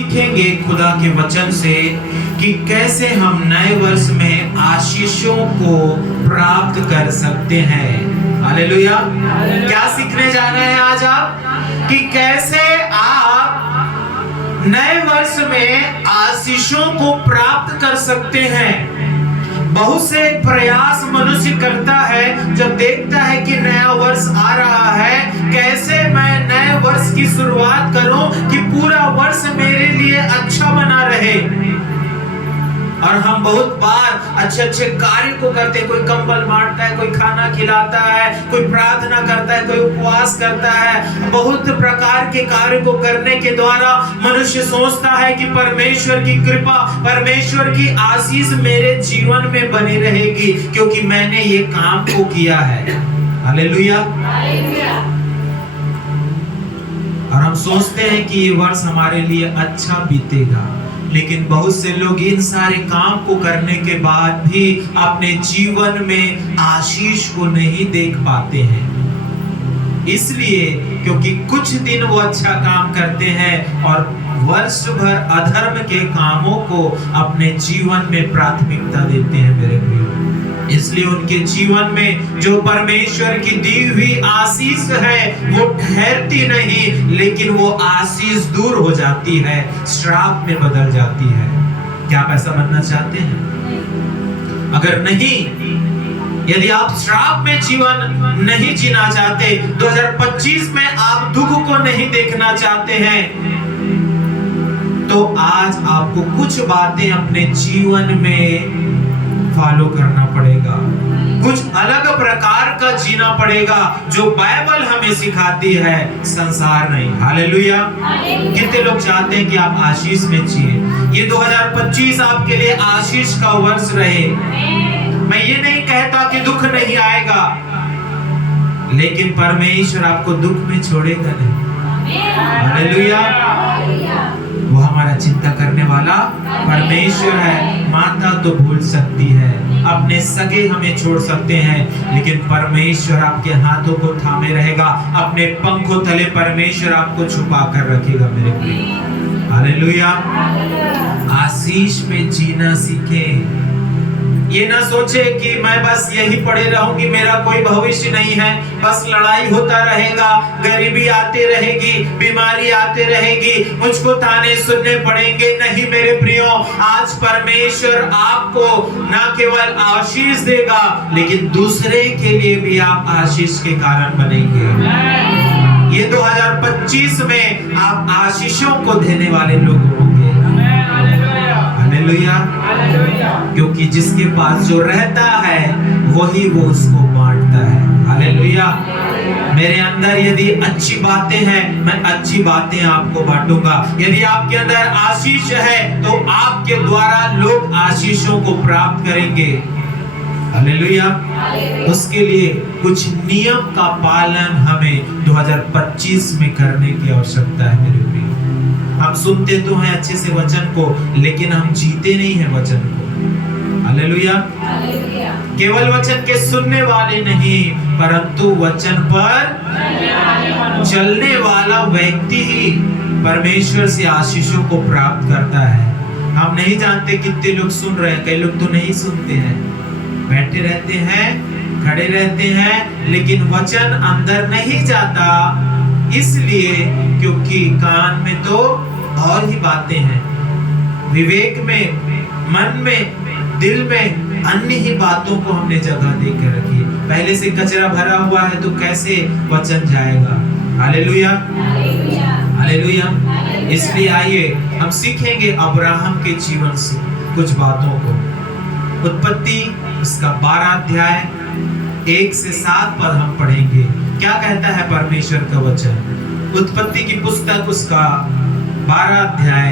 सीखेंगे खुदा के वचन से कि कैसे हम नए वर्ष में आशीषों को प्राप्त कर सकते हैं। हालेलुया। क्या सीखने जा रहे हैं आज आप? कि कैसे आप नए वर्ष में आशीषों को प्राप्त कर सकते हैं। बहुत से प्रयास मनुष्य करता है जब देखता है कि नया वर्ष आ रहा है, कैसे मैं नए वर्ष की शुरुआत करूं कि पूरा वर्ष मेरे लिए अच्छा बना रहे। और हम बहुत बार अच्छे अच्छे कार्य को करते हैं। कोई कंबल बांटता है, कोई खाना खिलाता है, कोई प्रार्थना करता है, कोई उपवास करता है। बहुत प्रकार के कार्य को करने के द्वारा मनुष्य सोचता है कि परमेश्वर की कृपा, परमेश्वर की आशीष मेरे जीवन में बनी रहेगी क्योंकि मैंने ये काम को किया है। हालेलुया। और हम सोचते हैं कि ये वर्ष हमारे लिए अच्छा बीतेगा, लेकिन बहुत से लोग इन सारे काम को करने के बाद भी अपने जीवन में आशीष को नहीं देख पाते हैं। इसलिए क्योंकि कुछ दिन वो अच्छा काम करते हैं और वर्ष भर अधर्म के कामों को अपने जीवन में प्राथमिकता देते हैं मेरे प्रियो। इसलिए उनके जीवन में जो परमेश्वर की दी हुई आशीष है वो ठहरती नहीं, लेकिन वो आशीष दूर हो जाती है, श्राप में बदल जाती है। क्या आप ऐसा बनना चाहते हैं? अगर नहीं, यदि आप श्राप में जीवन नहीं जीना चाहते, 2025 में आप दुख को नहीं देखना चाहते हैं, तो आज आपको कुछ बातें अपने जीवन में फॉलो करना पड़ेगा। कुछ अलग प्रकार का जीना पड़ेगा जो बाइबल हमें सिखाती है, संसार नहीं। हालेलुया। कितने लोग चाहते हैं कि आप आशीष में जिए? ये 2025 आपके लिए आशीष का वर्ष रहे। मैं ये नहीं कहता कि दुख नहीं आएगा, लेकिन परमेश्वर आपको दुख में छोड़ेगा नहीं। हालेलुया। वो हमारा चिंता करने वाला परमेश्वर है। माता तो भूल सकती है, अपने सगे हमें छोड़ सकते हैं, लेकिन परमेश्वर आपके हाथों को थामे रहेगा, अपने पंखों तले परमेश्वर आपको छुपा कर रखेगा मेरे प्रिय। हालेलुया। आशीष में जीना सीखें। ये ना सोचे कि मैं बस यही पड़े रहूंगी, मेरा कोई भविष्य नहीं है, बस लड़ाई होता रहेगा, गरीबी आती रहेगी, बीमारी आती रहेगी, मुझको ताने सुनने पड़ेंगे। नहीं मेरे प्रियो, आज परमेश्वर आपको ना केवल आशीष देगा, लेकिन दूसरे के लिए भी आप आशीष के कारण बनेंगे। ये 2025 में आप आशीषों को देने वाले लोग होंगे। हालेलुया। क्योंकि जिसके पास जो रहता है वही वो उसको बांटता है। हालेलुया। मेरे अंदर यदि अच्छी बातें हैं, मैं अच्छी बातें आपको बांटूंगा। यदि आपके अंदर आशीष है तो आपके द्वारा लोग आशीषों को प्राप्त करेंगे। हालेलुया। उसके लिए कुछ नियम का पालन हमें 2025 में करने की आवश्यकता है मेरे प्रिय। हम सुनते तो हैं अच्छे से वचन को, लेकिन हम जीते नहीं हैं वचन को। हालेलुया। केवल वचन के सुनने वाले नहीं, परंतु वचन पर चलने वाला व्यक्ति ही परमेश्वर से आशीषों को प्राप्त करता है। हम नहीं जानते कितने लोग सुन रहे हैं, कई लोग तो नहीं सुनते हैं, बैठे रहते हैं, खड़े रहते हैं, लेकिन वचन अंदर नहीं जाता, इसलिए क्योंकि कान में तो और ही बातें हैं, विवेक में, मन में, दिल में अन्य ही बातों को हमने जगह देकर रखी है। पहले से कचरा भरा हुआ है तो कैसे वचन जाएगा? हालेलुया। हालेलुया। इसलिए आइए हम सीखेंगे अब्राहम के जीवन से कुछ बातों को। उत्पत्ति उसका 12 अध्याय 1 से 7 पद हम पढ़ेंगे। क्या कहता है परमेश्वर का वचन? उत्पत्ति की पुस्तक उसका 12 अध्याय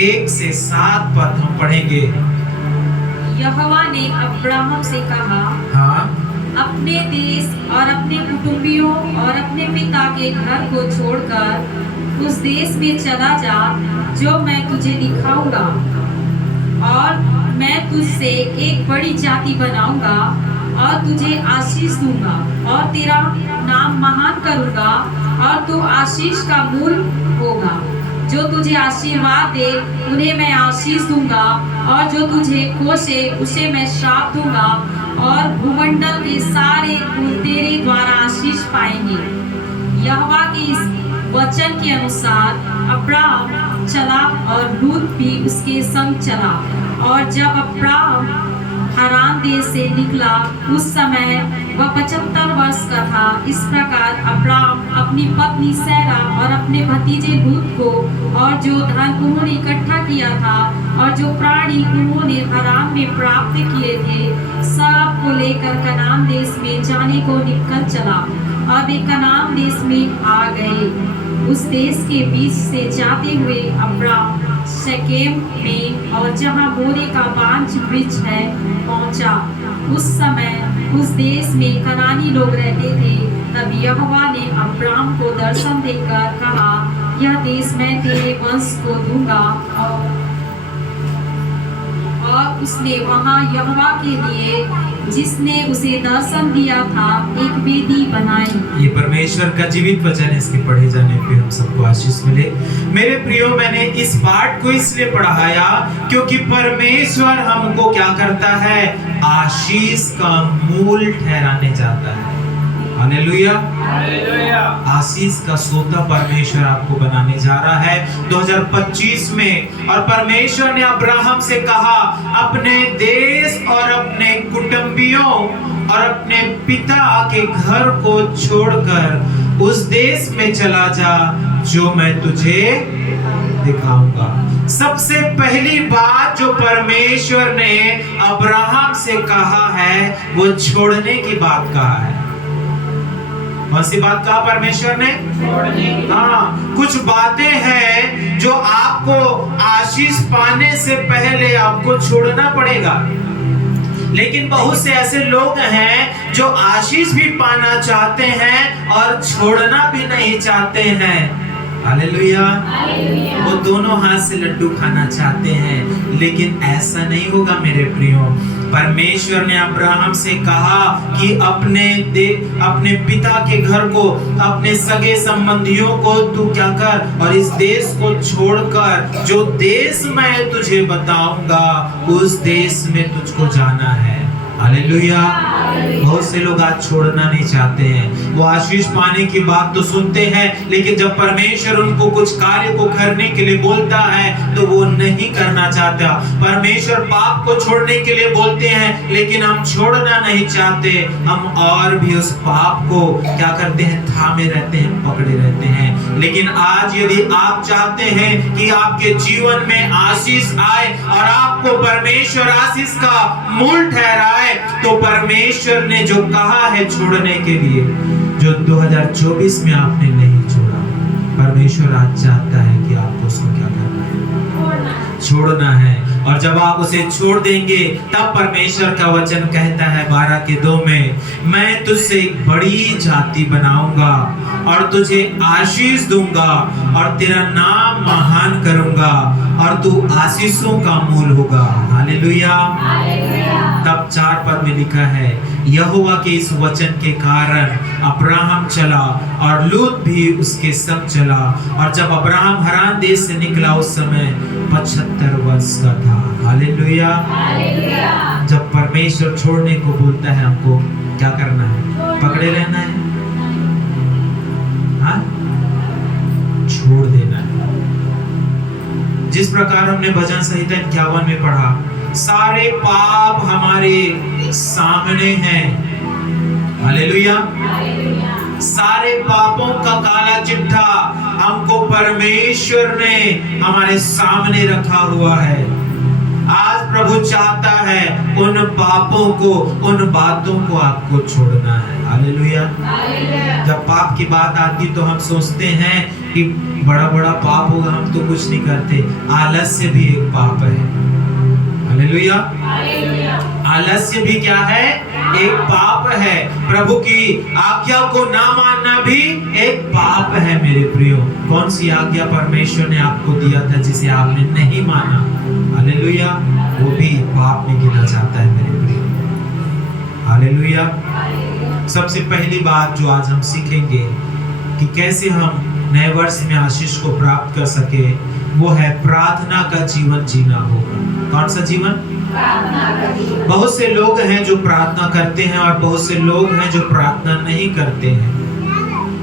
1 से 7 पद हम पढ़ेंगे। यहोवा ने अब्राहम से कहा, हाँ, अपने देश और अपने कुटुंबियों और अपने पिता के घर को छोड़कर उस देश में चला जा जो मैं तुझे दिखाऊंगा, और मैं तुझसे एक बड़ी जाति बनाऊंगा और तुझे आशीष दूंगा और तेरा नाम महान करूंगा और तू आशीष का मूल होगा। जो तुझे आशीर्वाद दे उन्हें मैं आशीष दूंगा, और जो तुझे कोसे उसे मैं श्राप दूंगा, और भूमंडल के सारे कुल तेरे द्वारा आशीष पाएंगे। यहोवा के इस वचन के अनुसार अब्राहम चला और लूत भी उसके संग चला। और जब अब्राहम हारान देश से निकला उस समय वह 75 वर्ष का था। इस प्रकार अब्राहम अपनी पत्नी सैरा और अपने भतीजे लूत को और जो धन उन्होंने इकट्ठा किया था और जो प्राणी उन्होंने हारान में प्राप्त किए थे सब को लेकर कनान देश में जाने को निकल चला। और वे कनान देश में आ गए। उस देश के बीच से जाते हुए अब्राहम शेकेम में और जहाँ मोरे का बांज वृक्ष है पहुंचा। उस समय उस देश में कनानी लोग रहते थे। तब यहोवा ने अब्राहम को दर्शन देकर कहा, यह देश मैं तेरे वंश को दूंगा। और उसने वहाँ यहोवा के लिए जिसने उसे दर्शन दिया था एक वेदी बनाई। ये परमेश्वर का जीवित वचन है, इसके पढ़े जाने पे हम सबको आशीष मिले। मेरे प्रियो, मैंने इस पाठ को इसलिए पढ़ाया क्योंकि परमेश्वर हमको क्या करता है, आशीष का मूल ठहराने जाता है। हालेलुया, आशीष का सोता परमेश्वर आपको बनाने जा रहा है 2025 में। और परमेश्वर ने अब्राहम से कहा, अपने देश और अपने कुटुंबियों और अपने पिता के घर को छोड़कर उस देश में चला जा जो मैं तुझे दिखाऊंगा। सबसे पहली बात जो परमेश्वर ने अब्राहम से कहा है वो छोड़ने की बात कहा है। कौन सी बात कहा परमेश्वर ने? हाँ, कुछ बातें हैं जो आपको आशीष पाने से पहले आपको छोड़ना पड़ेगा। लेकिन बहुत से ऐसे लोग हैं जो आशीष भी पाना चाहते हैं और छोड़ना भी नहीं चाहते हैं। हालेलुया, वो दोनों हाथ से लड्डू खाना चाहते हैं, लेकिन ऐसा नहीं होगा मेरे प्रियो। परमेश्वर ने अब्राहम से कहा कि अपने पिता के घर को, अपने सगे संबंधियों को तू क्या कर और इस देश को छोड़कर जो देश मैं तुझे बताऊंगा उस देश में तुझको जाना है। हालेलुया। बहुत से लोग आज छोड़ना नहीं चाहते हैं। वो आशीष पाने की बात तो सुनते हैं, लेकिन जब परमेश्वर उनको कुछ कार्य को करने के लिए बोलता है तो वो नहीं करना चाहता। परमेश्वर पाप को छोड़ने के लिए बोलते हैं, लेकिन हम छोड़ना नहीं चाहते। हम और भी उस पाप को क्या करते हैं, थामे रहते हैं, पकड़े रहते हैं। लेकिन आज यदि आप चाहते हैं कि आपके जीवन में आशीष आए और आपको परमेश्वर आशीष का मूल ठहराए, तो परमेश्वर ने जो कहा है छोड़ने के लिए, जो 2024 में आपने नहीं छोड़ा, परमेश्वर आज चाहता है कि आपको उसको क्या करना है, छोड़ना है। और जब आप उसे छोड़ देंगे तब परमेश्वर का वचन कहता है 12:2 में, मैं तुझसे एक बड़ी जाति बनाऊंगा और तुझे आशीष दूंगा और तेरा नाम महान करूंगा और तू आशीषों का मूल होगा। हालेलुया। तब 4 पद में लिखा है, यहोवा के इस वचन के कारण अब्राहम चला और लूत भी उसके संग चला। और जब अब्राहम हारान देश से निकला उस समय 75 वर्ष का था। हालेलुया। जब परमेश्वर छोड़ने को बोलता है, हमको क्या करना है, पकड़े रहना है, हाँ, छोड़ देना है। जिस प्रकार हमने भजन संहिता 51 में पढ़ा, सारे पाप हमारे सामने हैं। हालेलुया। सारे पापों का काला चिट्ठा हमको परमेश्वर ने हमारे सामने रखा हुआ है। आज प्रभु चाहता है उन पापों को, उन बातों को आपको छोड़ना है। हालेलुया। जब पाप की बात आती तो हम सोचते हैं कि बड़ा बड़ा पाप होगा, हम तो कुछ नहीं करते। आलस्य भी एक पाप है। हालेलुया। आलस्य भी क्या है, एक पाप है। प्रभु की आज्ञा को ना मानना भी एक पाप है मेरे प्रियो। कौन सी आज्ञा परमेश्वर ने आपको दिया था जिसे आपने नहीं माना, हालेलुया, वो भी पाप में गिना जाता है मेरे प्रियो। हालेलुया। सबसे पहली बात जो आज हम सीखेंगे कि कैसे हम नए वर्ष में आशीष को प्राप्त कर सके वो है प्रार्थना का जीवन जीना होगा। कौन सा जीवन? बहुत से लोग हैं जो प्रार्थना करते हैं और बहुत से लोग हैं जो प्रार्थना नहीं करते हैं,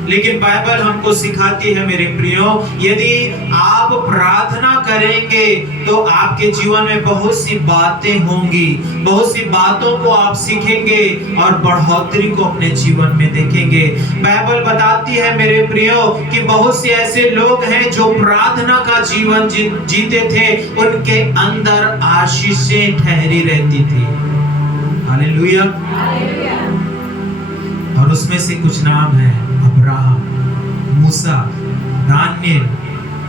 लेकिन बाइबल हमको सिखाती है मेरे प्रियो, यदि आप प्रार्थना करेंगे तो आपके जीवन में बहुत सी बातें होंगी, बहुत सी बातों को आप सीखेंगे और बढ़ोतरी को अपने जीवन में देखेंगे। बाइबल बताती है मेरे प्रियो कि बहुत से ऐसे लोग हैं जो प्रार्थना का जीवन जीते थे, उनके अंदर आशीषें ठहरी रहती थी। हालेलुया। और उसमें से कुछ नाम है अब्राहम, मूसा, दानियल,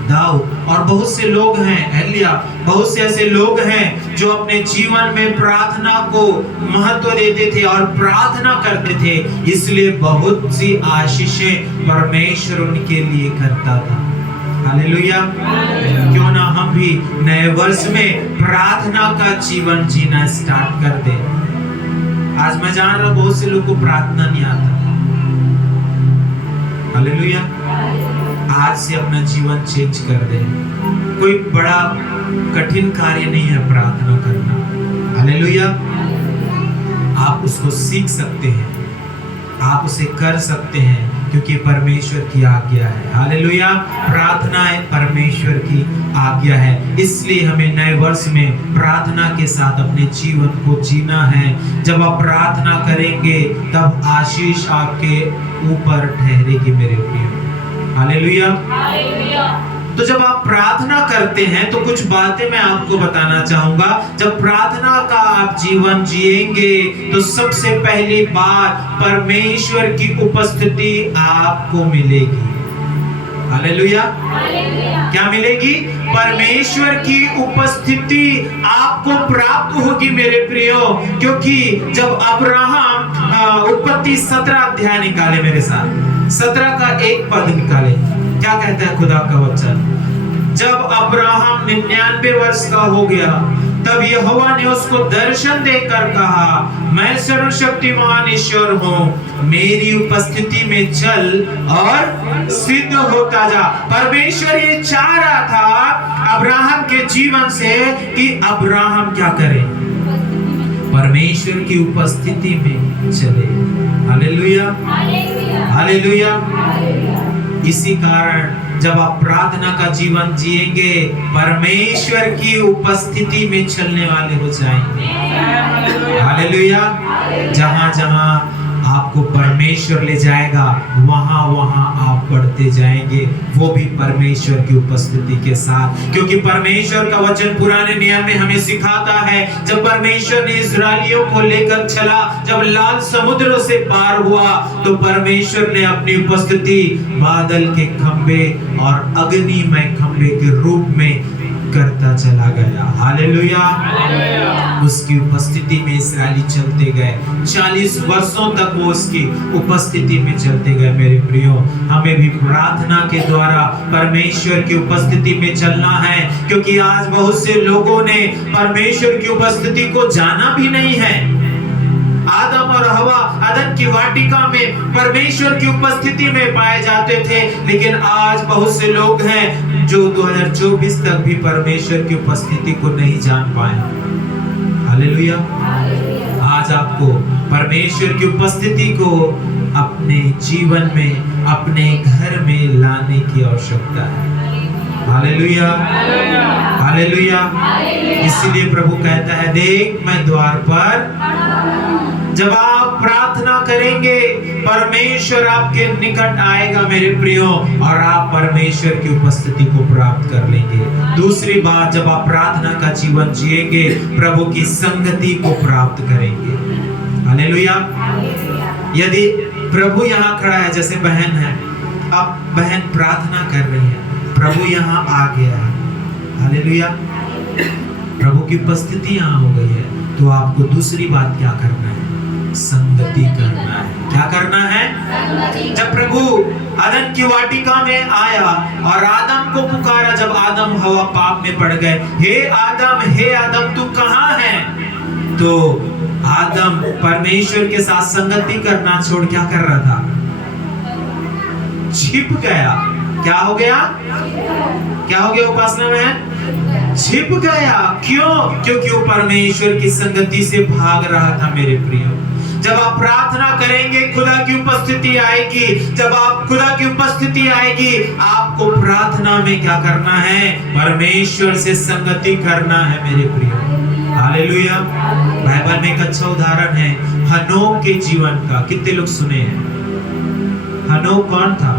दाऊद और बहुत से लोग हैं, एलिया। बहुत से ऐसे लोग हैं जो अपने जीवन में प्रार्थना को महत्व देते थे और प्रार्थना करते थे, इसलिए बहुत सी आशीषें परमेश्वर उनके लिए करता था। हालेलुया। क्यों ना हम भी नए वर्ष में प्रार्थना का जीवन जीना स्टार्ट कर दें। आज मैं जान रहा हूं बहुत से लोग को प्रार्थना नहीं आता। हालेलुया। आज से अपना जीवन चेंज कर दे। कोई बड़ा कठिन कार्य नहीं है प्रार्थना करना। हालेलुया। आप उसको सीख सकते हैं, आप उसे कर सकते हैं, क्योंकि परमेश्वर की आज्ञा है। हालेलुया। प्रार्थना है परमेश्वर की आज्ञा है, इसलिए हमें नए वर्ष में प्रार्थना के साथ अपने जीवन को जीना है। जब आप प्रार्थना करेंगे तब आशीष आपके ऊपर ठहरेगी मेरे प्रिय। हालेलुया। तो जब आप प्रार्थना करते हैं तो कुछ बातें मैं आपको बताना चाहूंगा। जब प्रार्थना का आप जीवन जिएंगे तो सबसे पहली बात परमेश्वर की उपस्थिति आपको मिलेगी। हालेलुया। क्या मिलेगी? परमेश्वर की उपस्थिति आपको प्राप्त होगी मेरे प्रियो। क्योंकि जब अब्राहम उत्पत्ति 17 अध्याय निकाले मेरे साथ, 17 का एक पद निकाले, क्या कहता है खुदा का वचन? जब अब्राहम 99 वर्ष का हो गया तब यहोवा ने उसको दर्शन देकर कहा, मैं सर्वशक्तिमान ईश्वर हूँ, मेरी उपस्थिति में चल और सिद्ध होता जा। परमेश्वर ये चाह रहा था अब्राहम के जीवन से कि अब्राहम क्या करे? परमेश्वर की उपस्थिति में चले। हालेलुया। हालेलुया। इसी कारण जब आप प्रार्थना का जीवन जिएंगे परमेश्वर की उपस्थिति में चलने वाले हो जाएंगे। हालेलुया। जहां जहां आपको परमेश्वर ले जाएगा वहां वहां आप बढ़ते जाएंगे, वो भी परमेश्वर की उपस्थिति के साथ। क्योंकि परमेश्वर का वचन पुराने नियम में हमें सिखाता है, जब परमेश्वर ने इस्राएलियों को लेकर चला, जब लाल समुद्र से पार हुआ तो परमेश्वर ने अपनी उपस्थिति बादल के खंभे और अग्निमय खंभे के रूप में करता चला गया। हालेलुया। उसकी उपस्थिति में इस्राएली चलते गए, 40 वर्षों तक वो उसकी उपस्थिति में चलते गए। मेरे प्रियो, हमें भी प्रार्थना के द्वारा परमेश्वर की उपस्थिति में चलना है, क्योंकि आज बहुत से लोगों ने परमेश्वर की उपस्थिति को जाना भी नहीं है। आदम और हवा अदन की वाटिका में परमेश्वर की उपस्थिति में पाए जाते थे, लेकिन आज बहुत से लोग हैं जो 2024 तक भी परमेश्वर की उपस्थिति को नहीं जान पाए। हालेलुया। आज आपको परमेश्वर की उपस्थिति को अपने जीवन में, अपने घर में लाने की आवश्यकता है। हालेलुया। हालेलुया। इसीलिए प्रभु कहता है, देख मैं द्वार पर। जब आप प्रार्थना करेंगे परमेश्वर आपके निकट आएगा मेरे प्रियो, और आप परमेश्वर की उपस्थिति को प्राप्त कर लेंगे। दूसरी बात, जब आप प्रार्थना का जीवन जिएंगे प्रभु की संगति को प्राप्त करेंगे। हालेलुया। यदि प्रभु यहाँ खड़ा है, जैसे बहन है, अब बहन प्रार्थना कर रही है, प्रभु यहाँ आ गया है। हालेलुया। प्रभु की उपस्थिति यहाँ हो गई है, तो आपको दूसरी बात क्या करना है? संगति करना है। क्या करना है? जब प्रभु आदम की वाटिका में आया और आदम को पुकारा, जब आदम हवा पाप में पड़ गए, हे आदम तू कहाँ है? तो आदम परमेश्वर के साथ संगति करना छोड़ क्या कर रहा था? छिप गया। क्या हो गया? क्या हो गया उपासना में? छिप गया। क्यों? क्योंकि वो परमेश्वर की संगति से भाग रहा था मेरे प्रियो। जब आप प्रार्थना करेंगे खुदा की उपस्थिति आएगी। जब आप खुदा की उपस्थिति आएगी, आपको प्रार्थना में क्या करना है? परमेश्वर से संगति करना है मेरे प्रियो। हालेलुया। बाइबल में एक अच्छा उदाहरण है हनोक के जीवन का। कितने लोग सुने हैं? हनोक कौन था?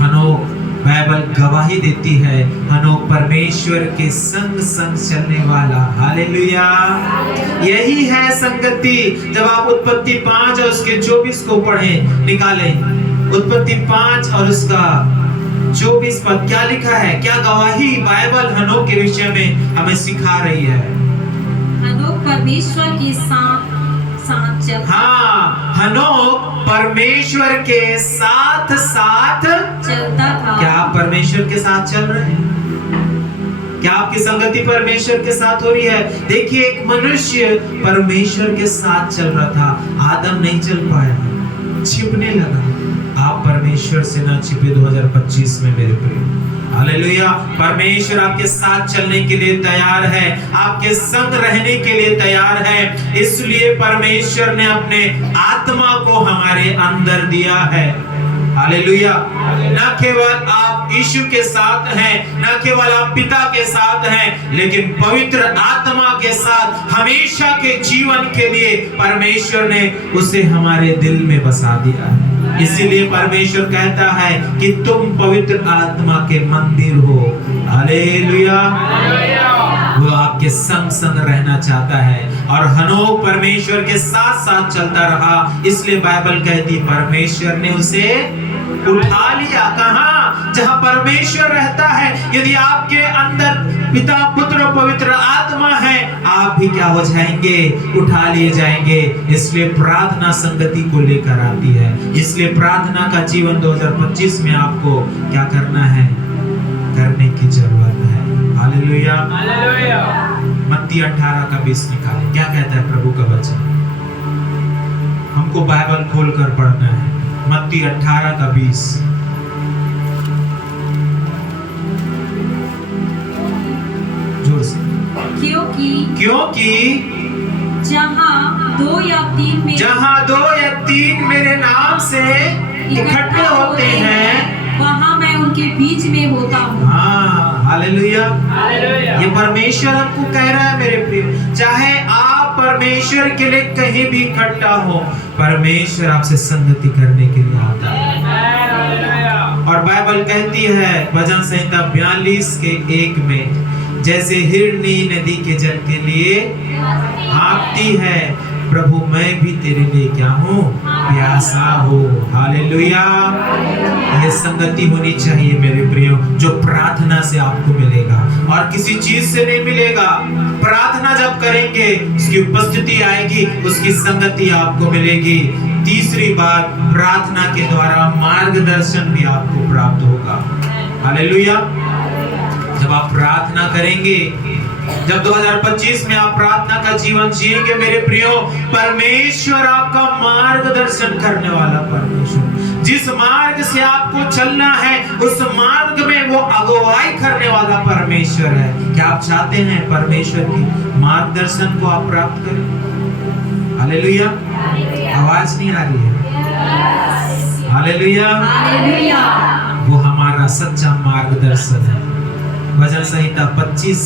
हनोक, बाइबल गवाही देती है, हनोक परमेश्वर के संग संग चलने वाला। हालेलुया। यही है संगति। जब आप उत्पत्ति 5 और उसके 24 को पढ़ें, निकालें उत्पत्ति 5 और उसका 24 पद, क्या लिखा है? क्या गवाही बाइबल हनोक के विषय में हमें सिखा रही है? हनोक परमेश्वर के साथ साथ चलता। हाँ, हनोक परमेश्वर के साथ साथ चलता था। क्या आप परमेश्वर के साथ चल रहे हैं? क्या आपकी संगति परमेश्वर के साथ हो रही है? देखिए, एक मनुष्य परमेश्वर के साथ चल रहा था, आदम नहीं चल पाया, छिपने लगा। आप परमेश्वर से ना छिपे 2025 में मेरे प्रिय। हालेलुया। परमेश्वर आपके साथ चलने के लिए तैयार है, आपके संग रहने के लिए तैयार है। इसलिए परमेश्वर ने अपने आत्मा को हमारे अंदर दिया है। हालेलुया। न केवल आप यीशु के साथ हैं, न केवल आप पिता के साथ हैं, लेकिन पवित्र आत्मा के साथ हमेशा के जीवन के लिए परमेश्वर ने उसे हमारे दिल में बसा दिया है। इसीलिए परमेश्वर कहता है कि तुम पवित्र आत्मा के मंदिर हो। हालेलुया। वो आपके संग संग रहना चाहता है। और हनोक परमेश्वर के साथ साथ चलता रहा, इसलिए बाइबल कहती परमेश्वर ने उसे उठा लिया। कहां? जहां परमेश्वर रहता है। यदि आपके अंदर पिता पुत्र पवित्र आत्मा है, आप भी क्या हो जाएंगे? उठा लिए जाएंगे। इसलिए प्रार्थना संगति को लेकर आती है। इसलिए प्रार्थना का जीवन 2025 में आपको क्या करना है? करने की जरूरत है। हालेलुया। मत्ती 18 का 20 निकालें। क्या कहता है प्रभु का वचन? हमको बाइबल खोलकर पढ़ना है। मत्ती 18 का 20। जोर से। क्योंकि जहाँ 2 या 3 मेरे नाम से इकट्ठे होते हैं, वहाँ मैं उनके बीच में होता हूँ। हाँ, हालेलुया। ये परमेश्वर हमको कह रहा है मेरे प्रिय। चाहे आप परमेश्वर के लिए कहीं भी इकट्ठा हो, परमेश्वर आपसे संगति करने के लिए आता है। और बाइबल कहती है भजन संहिता 42 के 1 में, जैसे हिरनी नदी के जल के लिए हाँफती है, प्रभु मैं भी तेरे लिए क्या हूँ? प्यासा हो। हालेलुया। ये संगति होनी चाहिए मेरे प्रियो, जो प्रार्थना से आपको मिलेगा और किसी चीज से नहीं मिलेगा। प्रार्थना जब करेंगे, उसकी उपस्थिति आएगी, उसकी संगति आपको मिलेगी। तीसरी बात, प्रार्थना के द्वारा मार्गदर्शन भी आपको प्राप्त होगा। हालेलुया। जब आप प्रार्थना करेंगे, जब 2025 में आप प्रार्थना का जीवन जिएंगे मेरे प्रियो, परमेश्वर आपका मार्गदर्शन करने वाला परमेश्वर, जिस मार्ग से आपको चलना है उस मार्ग में वो अगुवाई करने वाला परमेश्वर है। क्या आप चाहते हैं परमेश्वर की मार्गदर्शन को आप प्राप्त करें? हालेलुया। आवाज नहीं आ रही है? हालेलुया। वो हमारा सच्चा मार्गदर्शन है। भजन संहिता 25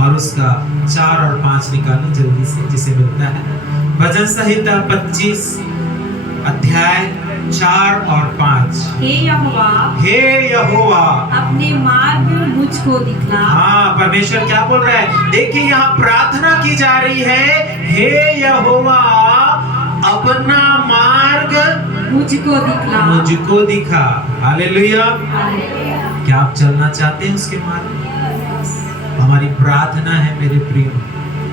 और उसका 4 और 5 निकालें जल्दी से, जिसे मिलता है। भजन संहिता 25 अध्याय 4 और 5। हे यहोवा अपने मार्ग मुझको दिखला। हाँ, परमेश्वर क्या बोल रहा है? देखिए, यहाँ प्रार्थना की जा रही है, हे यहोवा अपना मार्ग मुझको दिखा। हालेलुया। क्या आप चलना चाहते हैं उसके मार्ग में? हमारी प्रार्थना है मेरे प्रिय,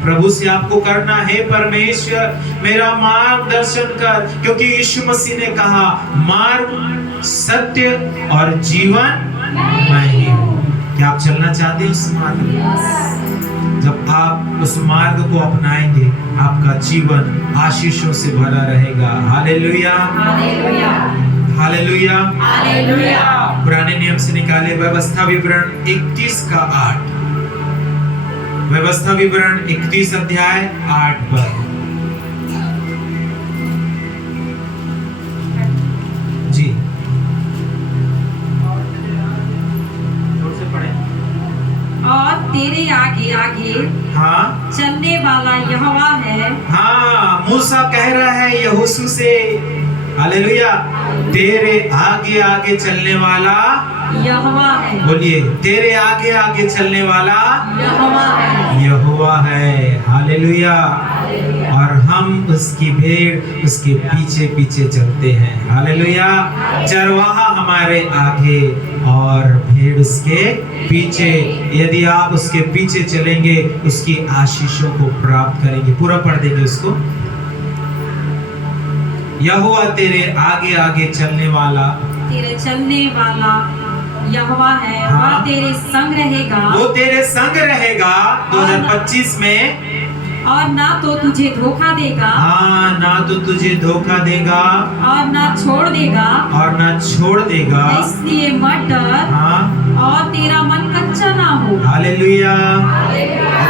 प्रभु से आपको करना है, परमेश्वर मेरा मार्गदर्शन कर, क्योंकि यीशु मसीह ने कहा मार्ग सत्य और जीवन मैं ही हूँ। क्या आप चलना चाहते हैं उस मार्ग में? जब आप उस मार्ग को अपनाएंगे, आपका जीवन आशीषों से भरा रहेगा। हालेलुया। हालेलुया। हालेलुया। पुराने नियम से निकाले व्यवस्था विवरण 21 का 8। व्यवस्था विवरण 31 अध्याय 8 पद। जी जोर से पढ़े। और तेरे आगे आगे हाँ चलने वाला यहोवा है। हाँ, मूसा कह रहा है यहोशू से, हालेलुया, तेरे आगे आगे चलने वाला यहोवा है। बोलिए, तेरे आगे आगे चलने वाला यहोवा है। यहोवा है। हालेलुया। और हम उसकी भेड़ उसके पीछे पीछे चलते हैं। हालेलुया। चरवाहा हमारे आगे और भेड़ उसके पीछे। यदि आप उसके पीछे चलेंगे उसकी आशीषों को प्राप्त करेंगे। पूरा पढ़ देंगे उसको। यहोवा तेरे आगे आगे चलने वाला, तेरे चलने वाला यहोवा है। हाँ। वह तेरे संग रहेगा। वो तेरे संग रहेगा 2025 में। और ना तो तुझे धोखा देगा। हाँ, ना तो तुझे धोखा देगा और ना छोड़ देगा। और ना छोड़ देगा। इसलिए मत डर। हाँ, और तेरा मन कच्चा ना हो। हालेलुया।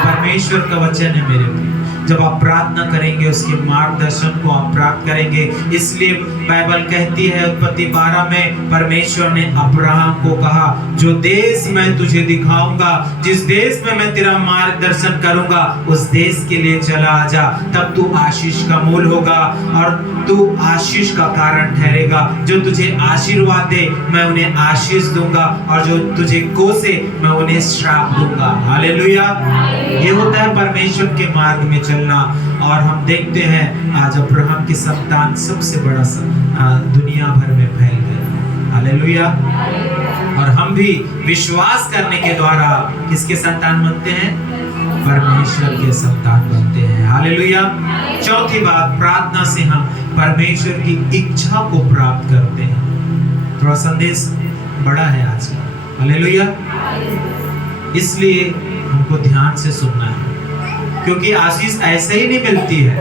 परमेश्वर का वचन है मेरे प्रिय। जब आप प्रार्थना करेंगे उसके मार्गदर्शन को आप प्राप्त करेंगे। इसलिए बाइबल कहती है उत्पत्ति 12 में परमेश्वर ने अब्राहम को कहा, जो देश मैं तुझे दिखाऊंगा, जिस देश में मैं तेरा मार्गदर्शन करूंगा, उस देश के लिए चला आजा। तब तू आशीष का मूल होगा और तू आशीष का कारण ठहरेगा। जो तुझे आशीर्वाद दे मैं उन्हें आशीष दूंगा और जो तुझे कोसे मैं उन्हें श्राप दूंगा। हालेलुया। ये होता है परमेश्वर के मार्ग में चलना। और हम देखते हैं आज अब्राहम की संतान सबसे बड़ा दुनिया भर में फैल गया। हालेलुया। और हम भी विश्वास करने के द्वारा किसके संतान बनते हैं? परमेश्वर के संतान बनते हैं। हालेलुया। चौथी बात, प्रार्थना से हम परमेश्वर की इच्छा को प्राप्त करते हैं। थोड़ा संदेश बड़ा है आज का। हालेलुया। इसलिए हमको ध्यान से सुनना है क्योंकि आशीष ऐसे ही नहीं मिलती है।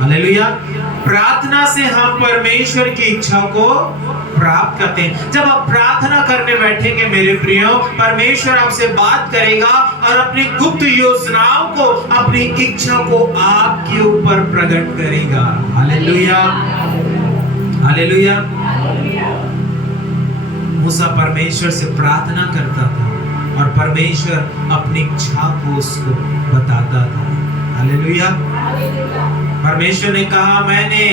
हालेलुया। प्रार्थना से हम परमेश्वर की इच्छा को प्राप्त करते हैं। जब आप प्रार्थना करने बैठेंगे मेरे प्रियो, परमेश्वर आपसे बात करेगा और अपनी गुप्त योजनाओं को, अपनी इच्छा को आपके ऊपर प्रकट करेगा। हालेलुया। हालेलुया। मूसा परमेश्वर से प्रार्थना करता था और परमेश्वर अपनी इच्छा को उसको बताता था। हालेलुया। परमेश्वर ने कहा, मैंने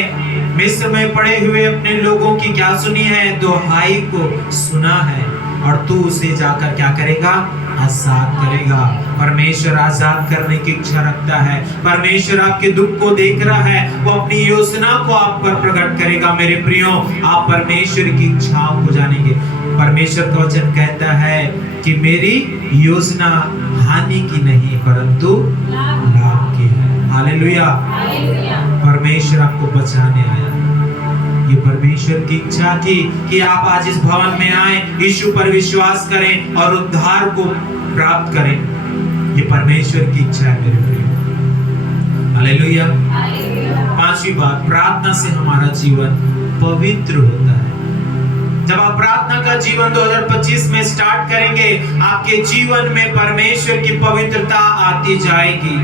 मिस्र में पड़े हुए अपने लोगों की क्या सुनी है? दुहाई को सुना है और तू उसे जाकर क्या करेगा? आजाद करेगा। परमेश्वर आजाद करने की इच्छा रखता है। परमेश्वर आपके दुख को देख रहा है, वो अपनी योजना को आप पर प्रकट करेगा। मेरे प्रियो, आप परमेश्वर की इच्छाओं को जानेंगे। परमेश्वर का वचन कहता है कि मेरी योजना हानि की नहीं परंतु लाभ की है। हालेलुया। परमेश्वर आपको बचाने आया। ये परमेश्वर की इच्छा थी कि आप आज इस भवन में आए, यीशु पर विश्वास करें और उद्धार को प्राप्त करें। ये परमेश्वर की इच्छा है मेरे प्रिय। हालेलुया। पांचवी बात, प्रार्थना से हमारा जीवन पवित्र होता है। जब आप प्रार्थना का जीवन 2025 में स्टार्ट करेंगे, आपके जीवन में परमेश्वर की पवित्रता आती जाएगी।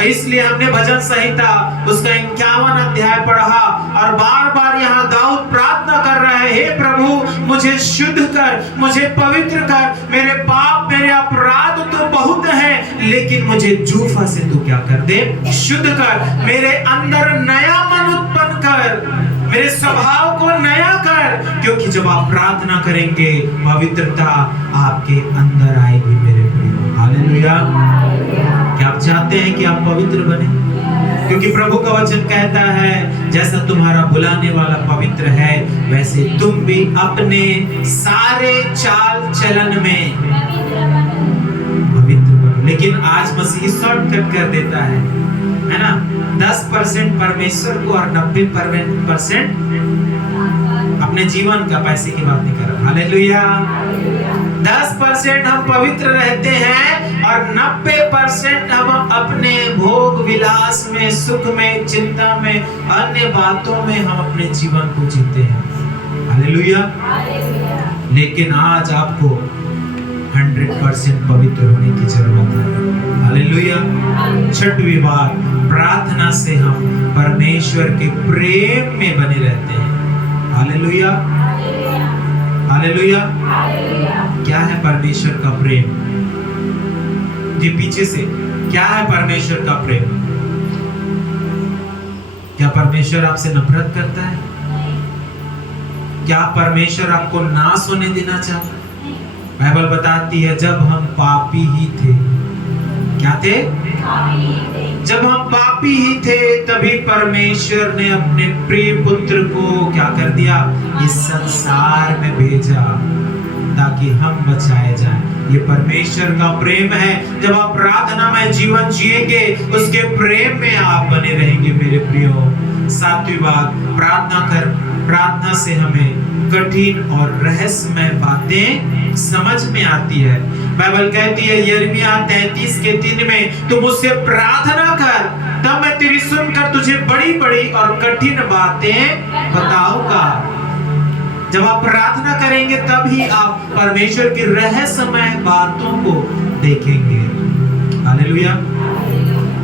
इसलिए हमने भजन संहिता उसका 51 अध्याय पढ़ा और बार बार यहाँ दाऊद प्रार्थना कर रहा है, हे प्रभु मुझे शुद्ध कर, मुझे पवित्र कर। मेरे पाप, मेरे अपराध तो बहुत हैं, लेकिन मुझे जूफा से तू क्या कर दे? शुद्ध कर। मेरे अंदर नया मन उत्पन्न कर, मेरे स्वभाव को नया कर। क्योंकि जब आप प्रार्थना करेंगे पवित्रता आपके अंदर आएगी मेरे प्रिय। हालेलुया। क्या आप चाहते हैं कि आप पवित्र बने? क्योंकि प्रभु का वचन कहता है, जैसा तुम्हारा बुलाने वाला पवित्र है वैसे तुम भी अपने सारे चाल चलन में पवित्र बनो। लेकिन आज मसीह शॉर्टकट कर देता है ना? 10% परमेश्वर को और 90% अपने जीवन का। पैसे की बात नहीं कर रहा। हालेलुया। 10% हम पवित्र रहते हैं और 90% हम अपने भोग विलास में, सुख में, चिंता में, अन्य बातों में हम अपने जीवन को जीते हैं। हालेलुया। लेकिन आज आपको 100% पवित्र होने की जरूरत है। हालेलुया। छठवीं बात, प्रार्थना से हम परमेश्वर के प्रेम में बने रहते हैं। Hallelujah, hallelujah. क्या है परमेश्वर का प्रेम? जी पीछे से, क्या है परमेश्वर का प्रेम? क्या परमेश्वर आपसे नफरत करता है? क्या परमेश्वर आपको नाश होने देना चाहता है? बाइबल बताती है जब हम पापी ही थे, क्या थे? जब हम पापी ही थे तभी परमेश्वर ने अपने प्रिय पुत्र को क्या कर दिया? इस संसार में भेजा ताकि हम बचाए जाएं। ये परमेश्वर का प्रेम है। जब आप प्रार्थना में जीवन जिएंगे, उसके प्रेम में आप बने रहेंगे मेरे प्रियो। सातवीं बात, प्रार्थना से हमें कठिन और रहस्यमय बातें समझ में आती है। बाइबल कहती है यिर्मयाह 33:3 में, तू मुझसे प्रार्थना कर, तब मैं तेरी सुनकर तुझे बड़ी बड़ी और कठिन बातें बताऊंगा। जब आप प्रार्थना करेंगे तभी आप परमेश्वर की रहस्यमय बातों को देखेंगे। हालेलुया।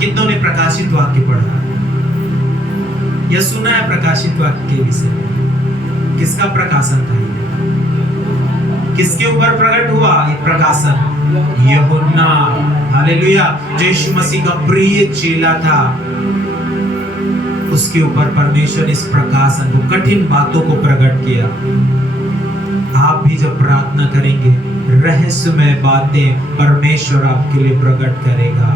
कितनों ने प्रकाशित वाक्य पढ़ा है या सुना है प्रकाशित वाक्य के विषय में? किसका प्रकाशन था? किसके ऊपर प्रकट हुआ ये प्रकाशन? यूहन्ना। हालेलुया। जो यीशु मसीह का प्रिय चेला था, उसके ऊपर परमेश्वर इस प्रकाशन को, कठिन बातों को प्रकट किया। आप भी जब प्रार्थना करेंगे, रहस्यमय बातें परमेश्वर आपके लिए प्रकट करेगा।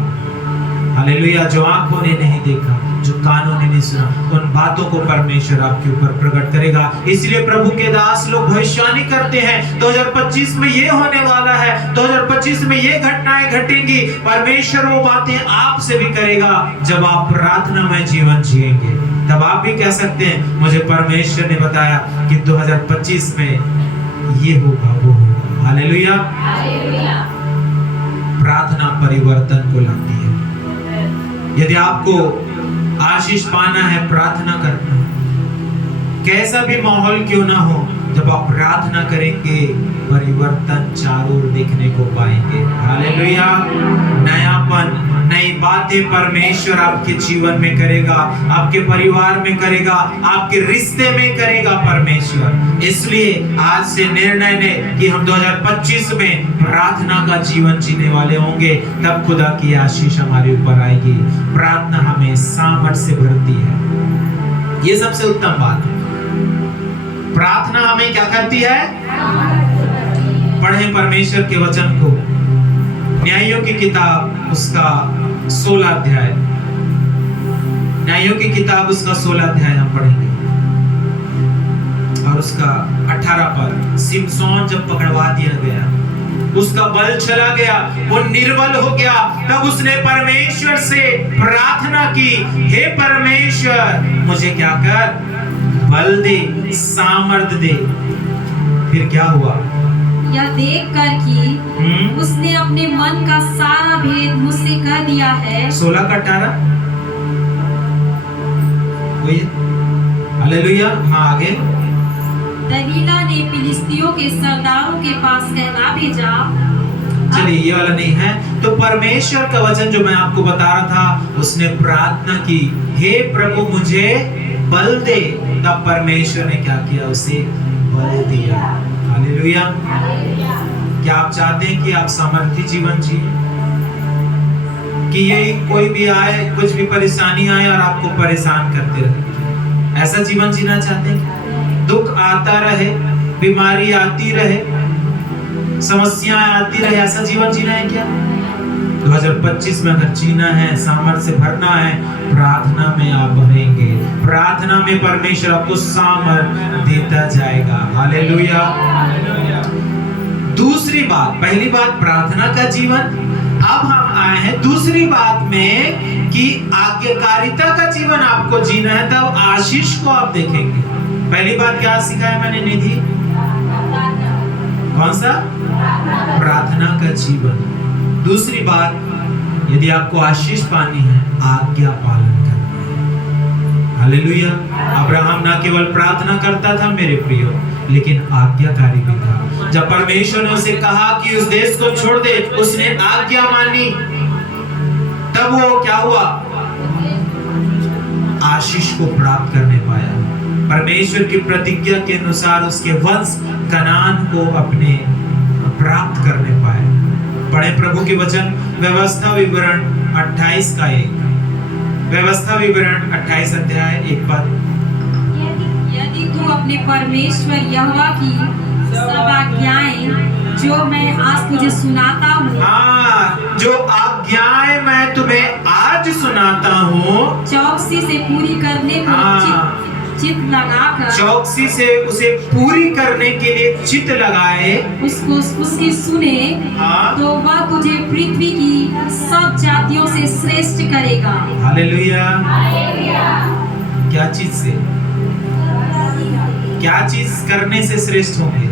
हालेलुया। जो आंखों ने नहीं देखा, जो कानों ने नहीं सुना, उन बातों को परमेश्वर आपके ऊपर प्रकट करेगा। इसलिए प्रभु के दास लोग भविष्यवाणी करते हैं 2025 में ये होने वाला है, 2025 में ये घटनाएं घटेंगी। परमेश्वर वो बातें आपसे भी करेगा। जब आप प्रार्थना में जीवन जिएंगे तब आप भी कह सकते हैं मुझे परमेश्वर ने बताया कि 2025 में ये होगा, वो होगा। हालेलुया। प्रार्थना परिवर्तन को लाती है। यदि आपको आशीष पाना है, प्रार्थना करना है। कैसा भी माहौल क्यों ना हो, जब आप प्रार्थना करेंगे परिवर्तन चारों ओर देखने को पाएंगे। हालेलुया। नयापन, नई बातें परमेश्वर आपके जीवन में करेगा, आपके परिवार में करेगा, आपके रिश्ते में करेगा परमेश्वर। इसलिए आज से निर्णय लें कि हम 2025 में प्रार्थना का जीवन जीने वाले होंगे, तब खुदा की आशीष हमारे ऊपर आएगी। प्रार्थना हमें सामर्थ से भरती है। ये सबसे उत्तम बात है। प्रार्थना हमें क्या करती है? पढ़ें परमेश्वर के वचन को। न्यायों की किताब उसका 16 अध्याय, न्यायों की किताब उसका 16 अध्याय हम पढ़ेंगे और उसका 18 पद। सिमसोन जब पकड़वा दिया गया, उसका बल चला गया, वो निर्बल हो गया, तब उसने परमेश्वर से प्रार्थना की, हे परमेश्वर मुझे क्या कर? बल दे, सामर्थ दे। फिर क्या हुआ? यह देखकर कि उसने अपने मन का सारा भेद मुझसे कह दिया है। 16 का 18 हालेलुया। हाँ आगे। दलीला ने फिलिस्तियों के सरदारों के पास कहला भेजा। चलिए ये वाला नहीं है। तो परमेश्वर का वचन जो मैं आपको बता रहा था, उसने प्रार्थना की, हे प्रभु मुझे बल दे। तब परमेश्वर ने क्या किया? उसे बल दिया। हालेलुया। क्या आप चाहते हैं कि आप सामर्थी जीवन जिए? कि ये कोई भी आए, कुछ भी परेशानी आए और आपको परेशान करते रहे, ऐसा जीवन जीना चाहते हैं? दुख आता रहे, बीमारी आती रहे, समस्याएं आती रहे, ऐसा जीवन जीना है क्या? 2025 में अगर जीना है, सामर्थ्य से भरना है, प्रार्थना में आप भरेंगे। प्रार्थना में परमेश्वर आपको सामर्थ्य देता जाएगा। हालेलुया। दूसरी बात, पहली बात प्रार्थना का जीवन, अब हम आए हैं दूसरी बात में कि आज्ञाकारिता का जीवन आपको जीना है, तब आशीष को आप देखेंगे। पहली बात क्या सिखाया मैंने निधि? कौन सा? प्रार्थना का जीवन। दूसरी बात, यदि आपको आशीष पानी है, आज्ञा पालन करना है। हालेलुया। अब्राहम ना केवल प्रार्थना करता था मेरे प्रियो, लेकिन आज्ञाकारी भी था। जब परमेश्वर ने उसे कहा कि उस देश को छोड़ दे, उसने आज्ञा मानी, तब वो क्या हुआ? आशीष को प्राप्त करने पाया। परमेश्वर की प्रतिज्ञा के अनुसार उसके वंश कनान को अपने प्राप्त करने पाए। पढ़े प्रभु के वचन, व्यवस्था विवरण 28 का 1। व्यवस्था विवरण 28 अध्याय 1 पद। यदि तू अपने परमेश्वर यहोवा की सब आज्ञाएं जो मैं आज तुझे सुनाता हूँ, हाँ, जो आज्ञाएं मैं तुम्हें आज सुनाता हूँ, चौकसी से पूरी करने को चित लगाकर, चौकसी से उसे पूरी करने के लिए चित लगाए, उसको उसकी सुने, हाँ, तो वह तुझे पृथ्वी की सब जातियों से श्रेष्ठ करेगा। हालेलुया। क्या चीज से? क्या चीज करने से श्रेष्ठ होंगे?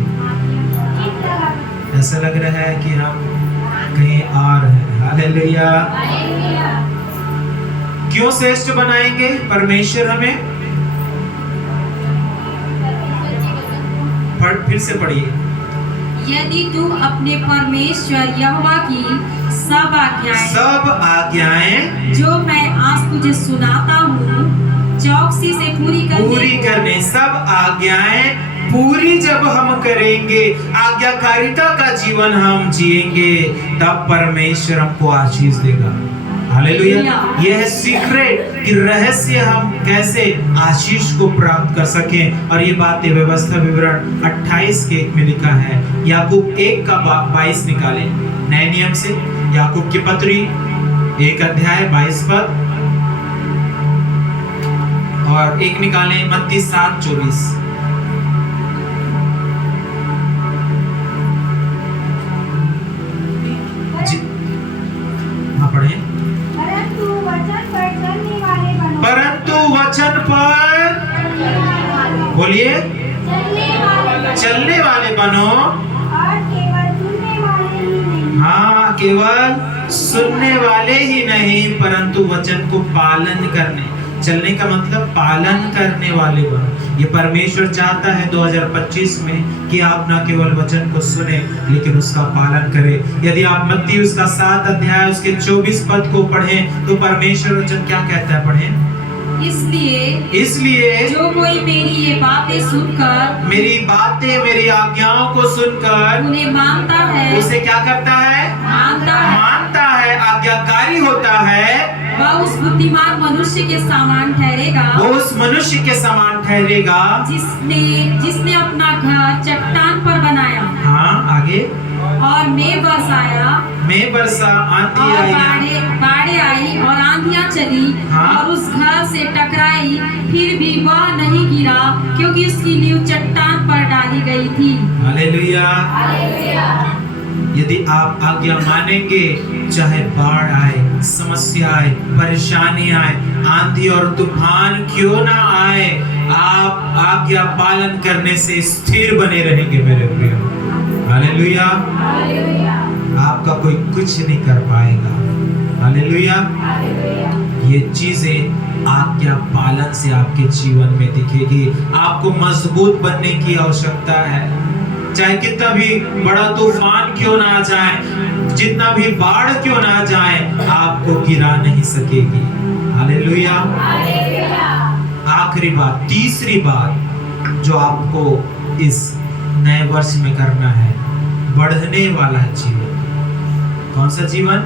ऐसा लग रहा है कि हम कहीं और हैं। हालेलुया। क्यों श्रेष्ठ बनाएंगे परमेश्वर हमें? फिर से पढ़िए। यदि तू अपने परमेश्वर यहोवा की सब आज्ञाएं जो मैं आज तुझे सुनाता हूँ, चौकसी से पूरी करने, सब आज्ञाएं पूरी जब हम करेंगे, आज्ञाकारिता का जीवन हम जिएंगे, तब परमेश्वर हमको आशीष देगा। हालेलुया। यह है सीक्रेट कि रहस्य हम कैसे आशीष को प्राप्त कर सकें। और ये बातें व्यवस्था विवरण 28 के 1 में लिखा है। याकूब 1 का 22 निकाले नए नियम से। याकूब की पत्री 1 अध्याय 22 पद और 1 निकाले मत्ती 7:24। पढ़े। परंतु वचन पर बोलिए चलने वाले बनो। हाँ, केवल सुनने वाले ही नहीं, परंतु वचन को पालन करने। चलने का मतलब पालन करने वाले बनो। ये परमेश्वर चाहता है 2025 में कि आप ना केवल वचन को सुने, लेकिन उसका पालन करें। यदि आप मत्ती उसका 7 अध्याय उसके 24 पद को पढ़ें, तो परमेश्वर वचन क्या कहता है? पढ़ें। इसलिए जो कोई मेरी ये बातें सुनकर, मेरी आज्ञाओं को सुनकर उन्हें मानता है, उसे क्या करता है? मानता है, आज्ञाकारी होता है, वह उस बुद्धिमान मनुष्य के समान ठहरेगा। वो उस मनुष्य के समान ठहरेगा जिसने अपना घर चट्टान पर बनाया। हाँ, आगे। और मैं बरसा, आंधी आई, बाढ़ें आई और आंधियां चली, हाँ? और उस घर से टकराई, फिर भी वह नहीं गिरा, क्योंकि उसकी नींव चट्टान पर डाली गई थी। हालेलुया। यदि आप आज्ञा मानेंगे, चाहे बाढ़ आए, समस्या आए, परेशानी आए, आंधी और तूफान क्यों ना आए, आप आज्ञा पालन करने से स्थिर बने रहेंगे मेरे प्रियो। हालेलुया। आपका कोई कुछ नहीं कर पाएगा। हालेलुया। ये चीजें आज्ञा पालन से आपके जीवन में दिखेगी। आपको मजबूत बनने की आवश्यकता है। चाहे कितना भी बड़ा तूफान क्यों ना आ जाए, जितना भी बाढ़ क्यों ना जाए, आपको गिरा नहीं सकेगी। हालेलुया। आखिरी बात, तीसरी बात जो आपको इस नए वर्ष में करना है, बढ़ने वाला जीवन। कौन सा जीवन?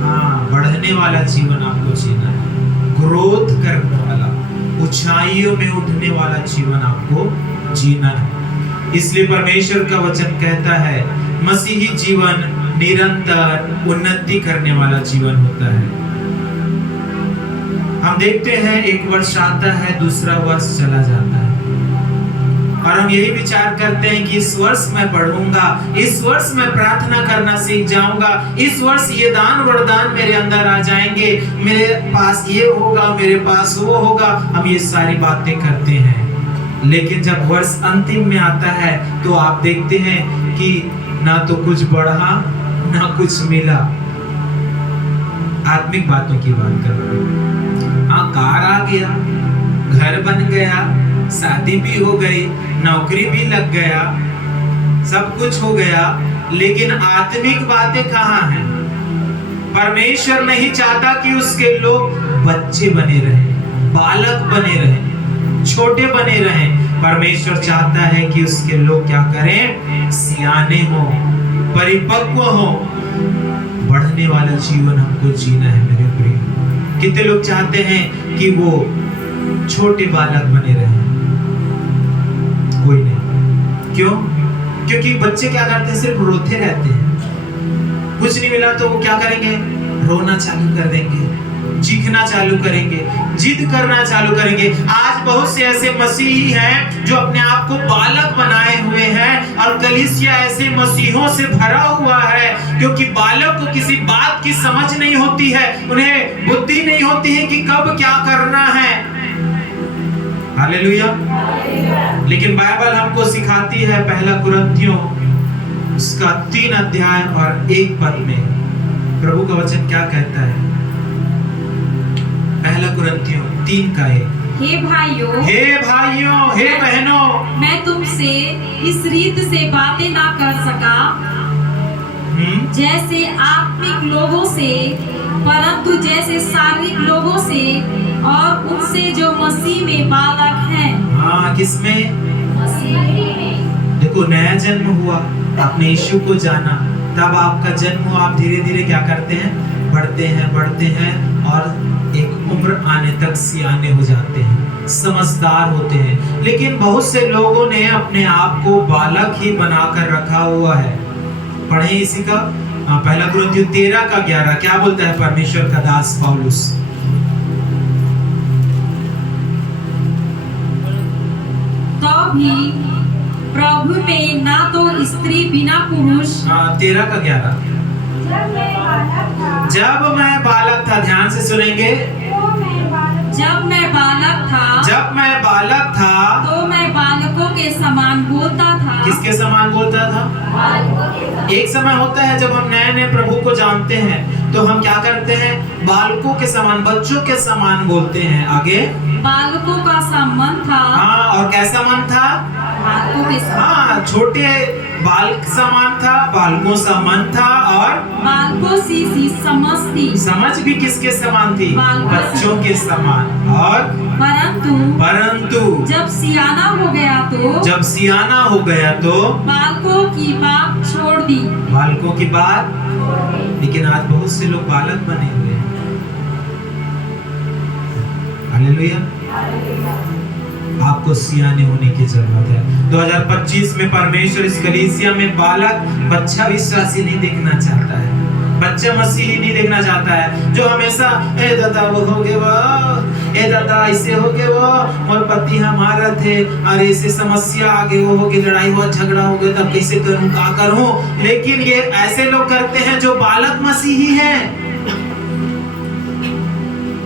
हाँ, बढ़ने वाला जीवन आपको जीना है। ग्रोथ करने वाला, ऊंचाइयों में उठने वाला जीवन आपको जीना है। इसलिए परमेश्वर का वचन कहता है, मसीही जीवन निरंतर उन्नति करने वाला जीवन होता है। हम देखते हैं एक वर्ष आता है, दूसरा वर्ष चला जाता है, और हम यही विचार करते हैं कि इस वर्ष मैं पढ़ूंगा, इस वर्ष मैं प्रार्थना करना सीख जाऊंगा, इस वर्ष ये दान वरदान मेरे अंदर आ जाएंगे, मेरे पास ये होगा, मेरे पास वो होगा। हम ये सारी बातें करते हैं, लेकिन जब वर्ष अंतिम में आता है तो आप देखते हैं कि ना तो कुछ बढ़ा ना कुछ मिला। आत्मिक बातों की बात कर रहा हूं। हाँ, कार आ गया, घर बन गया, शादी भी हो गई, नौकरी भी लग गया, सब कुछ हो गया, लेकिन आत्मिक बातें कहाँ हैं? परमेश्वर नहीं चाहता कि उसके लोग बच्चे बने रहें, बालक बने रहें, छोटे बने रहें। परमेश्वर चाहता है कि उसके लोग क्या करें? सियाने हो, परिपक्व हो। बढ़ने वाला जीवन हमको जीना है मेरे प्रिय। कितने लोग चाहते हैं कि वो छोटे बालक बने रहें? कोई नहीं। क्यों? क्योंकि बच्चे क्या करते हैं? सिर्फ रोते रहते हैं। कुछ नहीं मिला तो वो क्या करेंगे? रोना चालू कर देंगे, चीखना चालू करेंगे, जिद करना चालू करेंगे। आज बहुत से ऐसे मसीही हैं जो अपने आप को बालक बनाए हुए हैं, और कलीसिया ऐसे मसीहों से भरा हुआ है, क्योंकि बालक को किसी बात की समझ नहीं होती है, उन्हें बुद्धि नहीं होती है कि कब क्या करना है। हालेलुया। लेकिन बाइबल हमको सिखाती है, पहला कुरिन्थियों उसका 3 अध्याय और 1 पद में प्रभु का वचन क्या कहता है? पहला कुरिन्थियों 3 का 1। हे भाइयों, हे बहनों, मैं तुमसे इस रीत से बातें ना कर सका जैसे आत्मिक लोगों से, परंतु जैसे शारीरिक लोगों से, और उनसे जो मसीह में बालक हैं। हाँ, किसमें? मसीह में। देखो, नया जन्म हुआ, आपने यीशु को जाना, तब आपका जन्म हुआ। आप धीरे धीरे क्या करते हैं? बढ़ते हैं और एक उम्र आने तक सियाने हो जाते हैं, समझदार होते हैं। लेकिन बहुत से लोगों ने अपने आप को बालक ही बनाकर रखा हुआ है। पढ़े इसी का पहला कुरिन्थियों 13 का 11 क्या बोलता है परमेश्वर का दास पौलुस? तो भी प्रभु में ना तो स्त्री बिना पुरुष। 13 का 11। जब मैं बालक था, ध्यान से सुनेंगे। जब मैं बालक था तो मैं बालकों के समान बोलता था। किसके समान बोलता था? एक समय होता है जब हम नए नए प्रभु को जानते हैं तो हम क्या करते हैं? बालकों के समान, बच्चों के समान बोलते हैं। आगे बालकों का सा मन था। हाँ, और कैसा मन था? बालकों के समान। हाँ, छोटे बालक समान था, बालकों सा मन था, और बालकों सी समझ थी। समझ भी किसके समान थी? बच्चों के समान। और परंतु जब सियाना हो गया तो बालकों की बात छोड़ दी। बालकों की बात। लेकिन आज बहुत से लोग बालक बने हुए हैं। हालेलुया। आपको सियाने होने की जरूरत है। 2025 में परमेश्वर इस कलीसिया में बालक, बच्चा विश्वासी नहीं देखना चाहता है, बच्चा मसीही नहीं देखना चाहता है, जो हमेशा ए दादा वो हो गए वो, ए दादा ऐसे हो गए वो, और पति हमारा थे, अरे ऐसे समस्या आ गई, वो हो गई, लड़ाई हुआ, झगड़ा हो गया, तब कैसे करूं, क्या करूं। लेकिन ये ऐसे लोग करते हैं जो बालक मसीही हैं।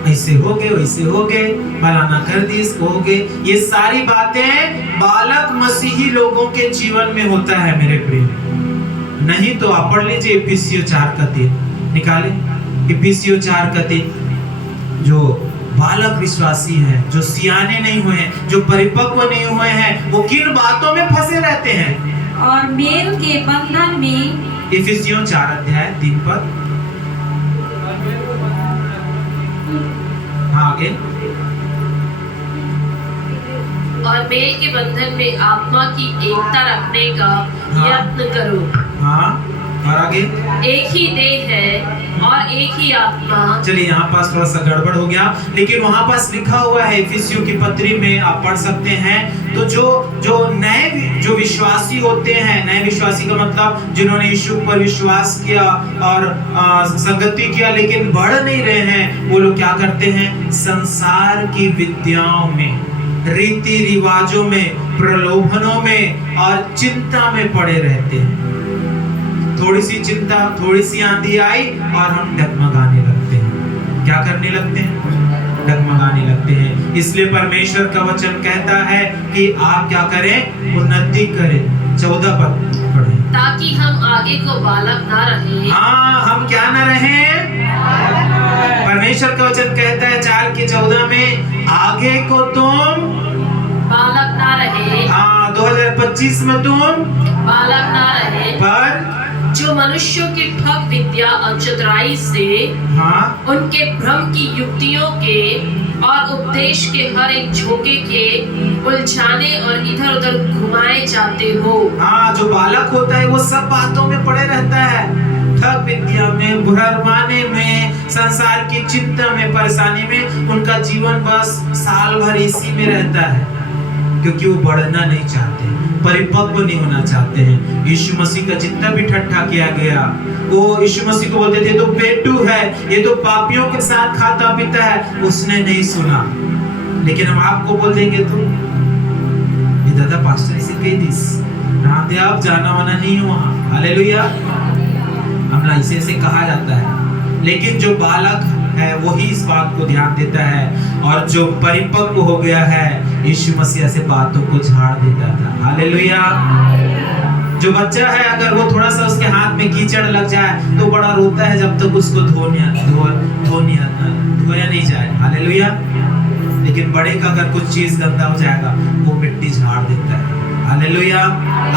ऐसे हो गए, वैसे हो गए, फलाना कर दी, इसको हो गए। ये सारी बातें बालक मसीही लोगों के जीवन में होता है मेरे प्रिय। नहीं तो आप पढ़ लीजिए इफिसियों 4 का 3 निकाले। इफिसियों 4 का 3। जो बालक विश्वासी हैं, जो सियाने नहीं हुए हैं, जो परिपक्व नहीं हुए हैं, वो किन बातों में फंसे रहते हैं? और मेल के बंधन में। इफिसियों 4 अध्याय 3 पद। आगे। और मेल के बंधन में आत्मा की एकता रखने का यत्न करो। हाँ, और आगे। एक ही देह है और एक ही आत्मा। चलिए, यहाँ पास थोड़ा सा गड़बड़ हो गया, लेकिन वहाँ पास लिखा हुआ है इफिसियों की पत्री में, आप पढ़ सकते हैं। तो जो नए जो विश्वासी होते हैं, नए विश्वासी का मतलब जिन्होंने यीशु पर विश्वास किया और संगति किया लेकिन बढ़ नहीं रहे हैं, वो लोग क्या करते हैं? संसार की विद्याओं में, रीति रिवाजों में, प्रलोभनों में और चिंता में पड़े रहते हैं। थोड़ी सी चिंता, थोड़ी सी आंधी आई और हम डगमगाने लगते हैं। क्या करने लगते हैं? डगमगाने लगते हैं। इसलिए परमेश्वर का वचन कहता है कि आप क्या करें? उन्नति करें। 14 पद पढ़ें। ताकि हम आगे को बालक ना रहें। हाँ, हम क्या ना रहें? परमेश्वर का वचन कहता है 4 के 14 में, आगे को तुम बालक ना रहे, हाँ 2025 में तुम बालक ना रहे, पर जो मनुष्यों की ठग विद्या और चतुराई से हाँ उनके भ्रम की युक्तियों के और उपदेश के हर एक झोंके के उलझाने और इधर उधर घुमाए जाते हो। हाँ, जो बालक होता है वो सब बातों में पड़े रहता है, ठग विद्या में, भ्रमाने में, संसार की चिंता में, परेशानी में। उनका जीवन बस साल भर इसी में रहता है, क्योंकि वो बढ़ना नहीं चाहते, परिपक्व नहीं होना चाहते हैं। यीशु मसीह का जितना भी ठट्ठा किया गया, वो यीशु मसीह को बोलते थे तो पेटू है, ये तो पापियों के साथ खाता पीता है, उसने नहीं सुना। लेकिन हम आपको बोल देंगे तुम ये दादा पास्टर इसे कह दिस रात आप जाना वाना नहीं हो वहां, हालेलुया। हमला इसे कहा जाता है, लेकिन जो बालक है वही इस बात को ध्यान देता है, और जो परिपक्व हो गया है यीशु मसीह से बातों को झाड़ देता था, हालेलुया। जो बच्चा है अगर वो थोड़ा सा उसके हाथ में कीचड़ लग जाए तो बड़ा रोता है जब तक उसको धोया नहीं जाए, हालेलुया। लेकिन बड़े का अगर कुछ चीज गंदा हो जाएगा वो मिट्टी झाड़ देता है, हालेलुया।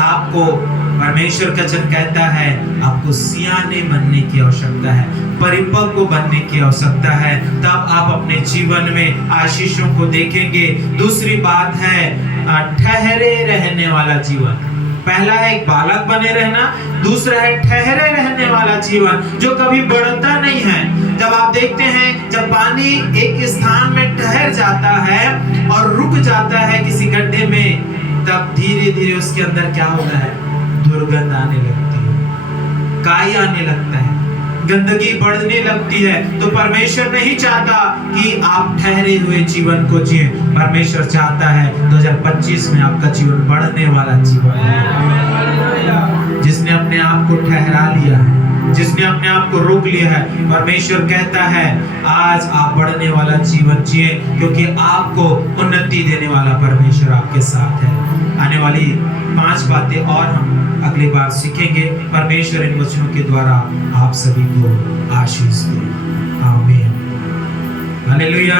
आपको परमेश्वर का वचन कहता है आपको सियाने बनने की आवश्यकता है, परिपक्व बनने की आवश्यकता है, तब आप अपने जीवन में आशीषों को देखेंगे। दूसरी बात है ठहरे रहने वाला जीवन। पहला है एक बालक बने रहना, दूसरा है ठहरे रहने वाला जीवन जो कभी बढ़ता नहीं है। जब आप देखते हैं जब पानी एक स्थान में ठहर जाता है और रुक जाता है किसी गड्ढे में, तब धीरे धीरे उसके अंदर क्या होता है, दुर्गंध आने लगती है, काई आने लगता है, गंदगी बढ़ने लगती है। तो परमेश्वर नहीं चाहता कि आप ठहरे हुए जीवन को जिए। परमेश्वर चाहता है 2025 में आपका जीवन बढ़ने वाला जीवन है। जिसने अपने आप को ठहरा लिया है, जिसने अपने आप को रोक लिया है, परमेश्वर कहता है आज आप बढ़ने वाला जीवन जिए, क्योंकि आपको उन्नति देने वाला परमेश्वर आपके साथ है। आने वाली 5 बातें और हम अगली बार सीखेंगे। परमेश्वर इन वचनों के द्वारा आप सभी को आशीष दे, आमीन, हालेलुया।